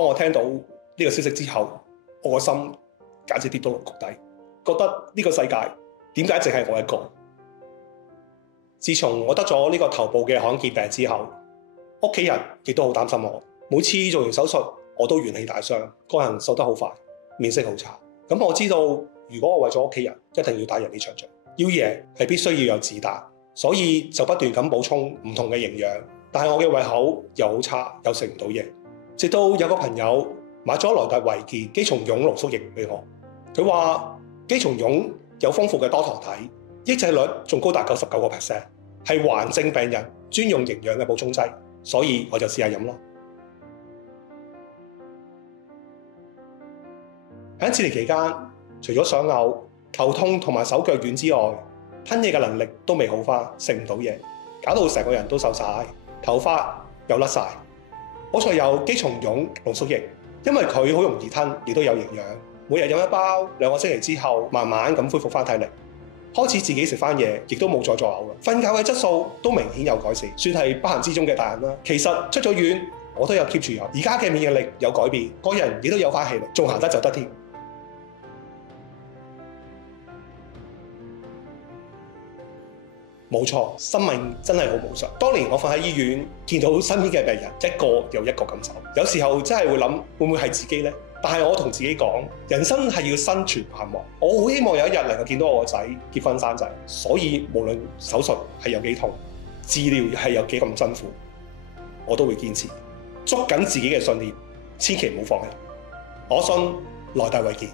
當我聽到呢個消息之後，我個心簡直跌到落谷底，覺得呢個世界點解淨係我一個？自從我得咗呢個頭部嘅罕見病之後，屋企人亦都好擔心我。每次做完手術，我都元氣大傷，個人瘦得好快，面色好差。咁我知道，如果我為咗屋企人，一定要打贏呢場仗。要贏係必須要有子彈，所以就不斷咁補充唔同嘅營養。但係我嘅胃口又好差，又食唔到嘢。直到有個朋友買咗萊特維健肌蟲蛹濃縮液俾我，佢話肌蟲蛹有豐富嘅多糖體，抑制率仲高達99%，係患症病人專用營養嘅補充劑，所以我就試下飲咯。喺治療期間，除咗想嘔、頭痛同埋手腳軟之外，吞嘢嘅能力都未好返，食唔到嘢，搞到成個人都瘦晒，頭髮又甩晒。好彩有肌蟲蛹濃縮液，因為佢好容易吞，亦都有營養。每日飲一包，2個星期之後，慢慢咁恢復返體力，開始自己食返嘢，亦都冇再作嘔啦。瞓覺嘅質素都明顯有改善，算係不幸之中嘅大幸啦。其實出咗院，我都有 keep 住有，而家嘅免疫力有改變，個人亦都有返氣力，仲行得走得添。冇錯，生命真係好無常。當年我瞓喺醫院，見到身邊嘅病人一個又一個咁走，有時候真係會諗，會唔會係自己呢？但係我同自己講，人生係要生存盼望。我好希望有一日能夠見到我個仔結婚生仔，所以無論手術係有幾痛，治療係有幾咁辛苦，我都會堅持，捉緊自己嘅信念，千祈唔好放棄。我信萊特維健。